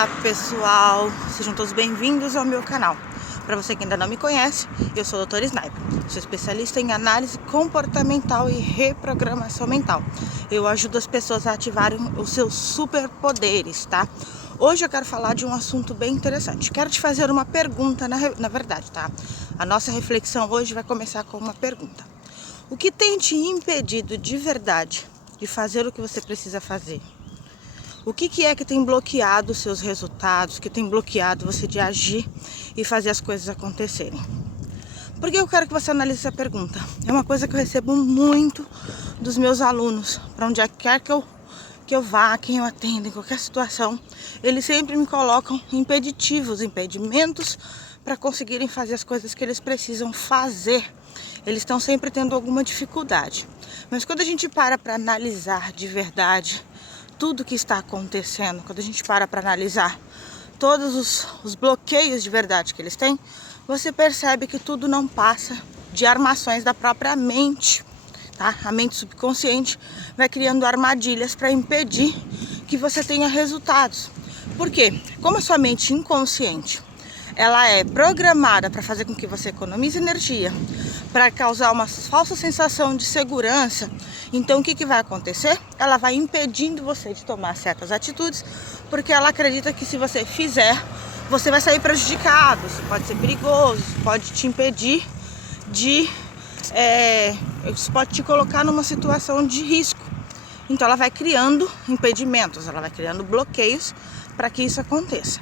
Olá pessoal, sejam todos bem-vindos ao meu canal. Para você que ainda não me conhece, eu sou a Doutora Sniper, sou especialista em análise comportamental e reprogramação mental. Eu ajudo as pessoas a ativarem os seus superpoderes, tá? Hoje eu quero falar de um assunto bem interessante. Quero te fazer uma pergunta, na verdade, tá? A nossa reflexão hoje vai começar com uma pergunta. O que tem te impedido de verdade de fazer o que você precisa fazer? O que é que tem bloqueado os seus resultados, que tem bloqueado você de agir e fazer as coisas acontecerem? Por que eu quero que você analise essa pergunta? É uma coisa que eu recebo muito dos meus alunos, para onde quer que eu vá, quem eu atendo, em qualquer situação, eles sempre me colocam impedimentos para conseguirem fazer as coisas que eles precisam fazer. Eles estão sempre tendo alguma dificuldade. Mas quando a gente para analisar de verdade tudo que está acontecendo, quando a gente para analisar todos os bloqueios de verdade que eles têm, você percebe que tudo não passa de armações da própria mente, tá? A mente subconsciente vai criando armadilhas para impedir que você tenha resultados. Por quê? Como a sua mente inconsciente, ela é programada para fazer com que você economize energia, para causar uma falsa sensação de segurança. Então o que vai acontecer? Ela vai impedindo você de tomar certas atitudes, porque ela acredita que se você fizer, você vai sair prejudicado, isso pode ser perigoso, isso pode te impedir de... isso pode te colocar numa situação de risco. Então ela vai criando impedimentos, ela vai criando bloqueios para que isso aconteça.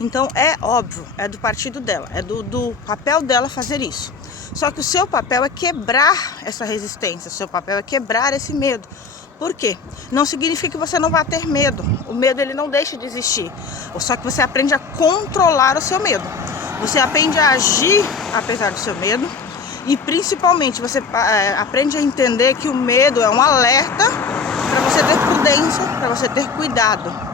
Então é óbvio, é do partido dela, é do papel dela fazer isso. Só que o seu papel é quebrar essa resistência, o seu papel é quebrar esse medo. Por quê? Não significa que você não vai ter medo. O medo, ele não deixa de existir. Só que você aprende a controlar o seu medo. Você aprende a agir apesar do seu medo. E principalmente você aprende a entender que o medo é um alerta para você ter prudência, para você ter cuidado.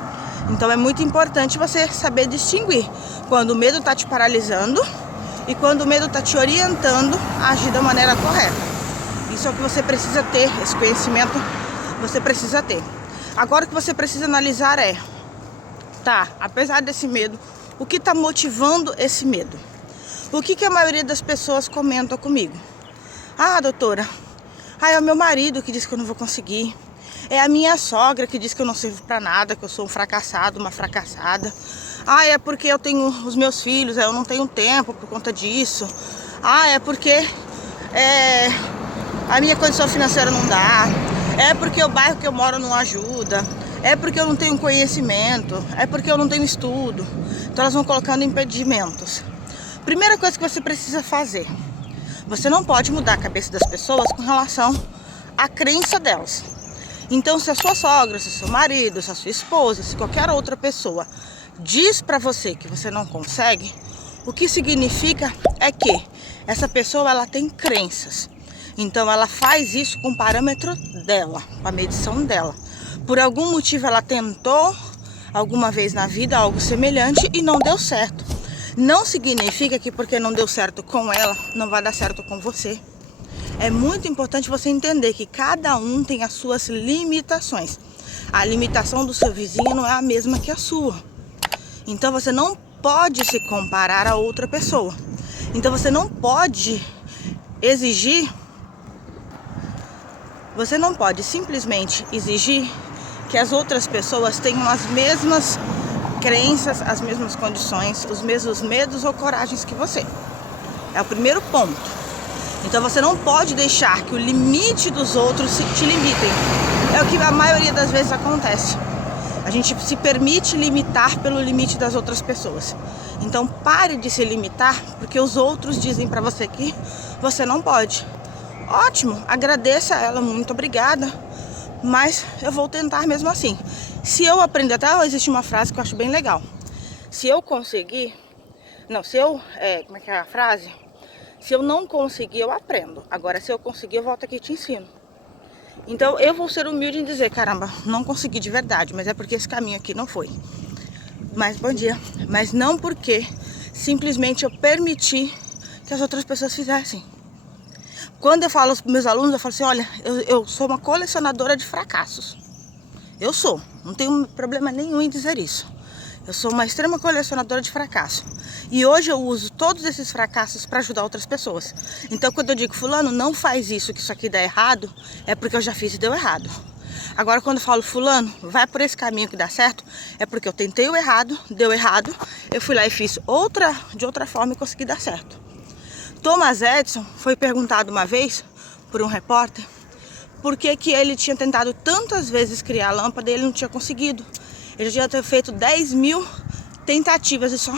Então é muito importante você saber distinguir quando o medo está te paralisando e quando o medo está te orientando a agir da maneira correta. Isso é o que você precisa ter, esse conhecimento você precisa ter. Agora o que você precisa analisar é, apesar desse medo, o que está motivando esse medo? O que a maioria das pessoas comentam comigo? Ah, doutora, é o meu marido que diz que eu não vou conseguir. É a minha sogra que diz que eu não sirvo pra nada, que eu sou um fracassado, uma fracassada. É porque eu tenho os meus filhos, eu não tenho tempo por conta disso. É porque a minha condição financeira não dá. É porque o bairro que eu moro não ajuda. É porque eu não tenho conhecimento. É porque eu não tenho estudo. Então elas vão colocando impedimentos. Primeira coisa que você precisa fazer: você não pode mudar a cabeça das pessoas com relação à crença delas. Então, se a sua sogra, se o seu marido, se a sua esposa, se qualquer outra pessoa diz para você que você não consegue, o que significa é que essa pessoa, ela tem crenças. Então ela faz isso com o parâmetro dela, com a medição dela. Por algum motivo ela tentou alguma vez na vida algo semelhante e não deu certo. Não significa que porque não deu certo com ela, não vai dar certo com você. É muito importante você entender que cada um tem as suas limitações. A limitação do seu vizinho não é a mesma que a sua. Então você não pode se comparar a outra pessoa. Então você não pode exigir, você não pode simplesmente exigir que as outras pessoas tenham as mesmas crenças, as mesmas condições, os mesmos medos ou coragens que você. É o primeiro ponto. Então você não pode deixar que o limite dos outros te limitem. É o que a maioria das vezes acontece. A gente se permite limitar pelo limite das outras pessoas. Então pare de se limitar porque os outros dizem para você que você não pode. Ótimo, agradeça a ela, muito obrigada, mas eu vou tentar mesmo assim. Se eu aprender, até existe uma frase que eu acho bem legal. Se eu conseguir... como é que é a frase? Se eu não conseguir, eu aprendo. Agora, se eu conseguir, eu volto aqui e te ensino. Então, eu vou ser humilde em dizer, caramba, não consegui de verdade, mas é porque esse caminho aqui não foi. Mas, bom dia. Mas não porque simplesmente eu permiti que as outras pessoas fizessem. Quando eu falo aos meus alunos, eu falo assim, olha, eu sou uma colecionadora de fracassos. Eu sou. Não tenho problema nenhum em dizer isso. Eu sou uma extrema colecionadora de fracasso. E hoje eu uso todos esses fracassos para ajudar outras pessoas. Então quando eu digo, fulano, não faz isso, que isso aqui dá errado, é porque eu já fiz e deu errado. Agora quando eu falo, fulano, vai por esse caminho que dá certo, é porque eu tentei o errado, deu errado, eu fui lá e fiz de outra forma e consegui dar certo. Thomas Edison foi perguntado uma vez por um repórter por que ele tinha tentado tantas vezes criar a lâmpada e ele não tinha conseguido. Ele já tinha feito 10.000 tentativas e só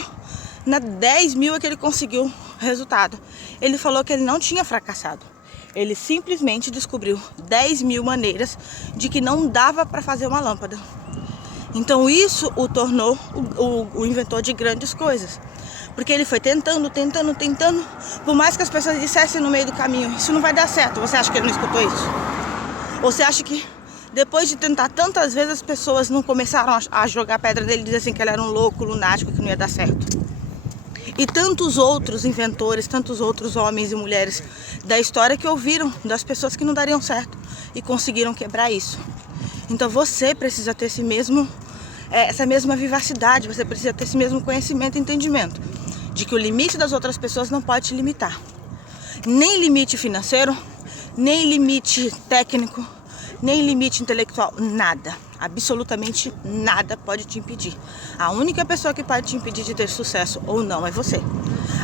na 10.000 é que ele conseguiu o resultado. Ele falou que ele não tinha fracassado. Ele simplesmente descobriu 10.000 maneiras de que não dava para fazer uma lâmpada. Então isso o tornou o inventor de grandes coisas. Porque ele foi tentando. Por mais que as pessoas dissessem no meio do caminho, isso não vai dar certo. Você acha que ele não escutou isso? Ou você acha que depois de tentar tantas vezes as pessoas não começaram a jogar pedra nele e dizer assim que ele era um louco, lunático, que não ia dar certo? E tantos outros inventores, tantos outros homens e mulheres da história que ouviram das pessoas que não dariam certo e conseguiram quebrar isso. Então você precisa ter essa mesma vivacidade, você precisa ter esse mesmo conhecimento e entendimento de que o limite das outras pessoas não pode te limitar. Nem limite financeiro, nem limite técnico, nem limite intelectual, nada. Absolutamente nada pode te impedir. A única pessoa que pode te impedir de ter sucesso ou não é você.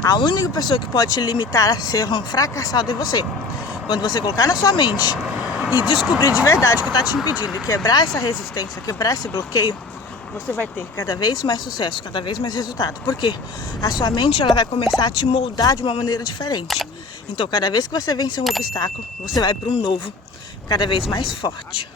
A única pessoa que pode te limitar a ser um fracassado é você. Quando você colocar na sua mente e descobrir de verdade o que está te impedindo e quebrar essa resistência, quebrar esse bloqueio, você vai ter cada vez mais sucesso, cada vez mais resultado. Porque a sua mente ela vai começar a te moldar de uma maneira diferente. Então cada vez que você vencer um obstáculo, você vai para um novo, cada vez mais forte.